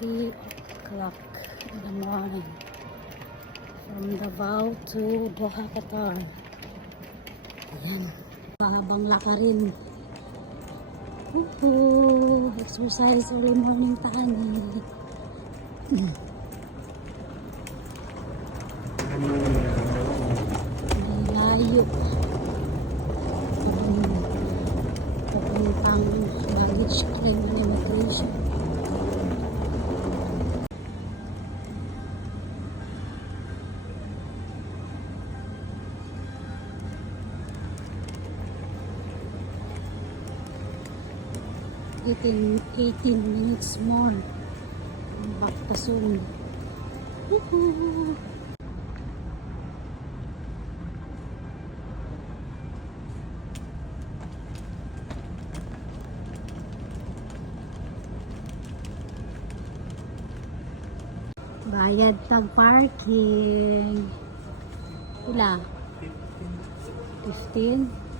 3 o'clock in the morning from Davao to Doha, Qatar. Ayan. Habang lakarin. Exercise early morning tani. Layo. Papuntang baggage claim and immigration. Within 18 minutes more. Back to soon. Woohoo! Bayad tag parking. Pila? 15?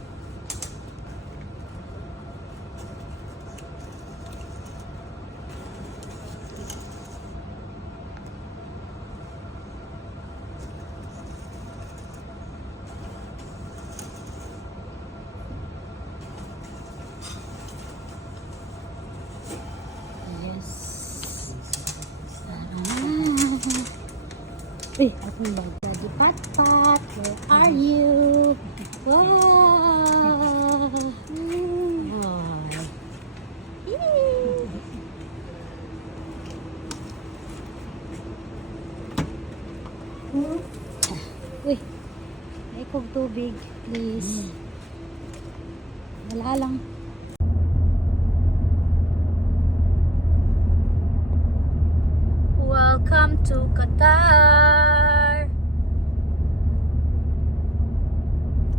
Eh, akong bag. Daddy Pat-Pat, where are you? Wow! Uy, may kog tubig, please. Wala lang. Welcome to Qatar!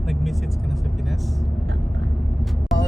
Nag-message ka na sa Pinas? Oo,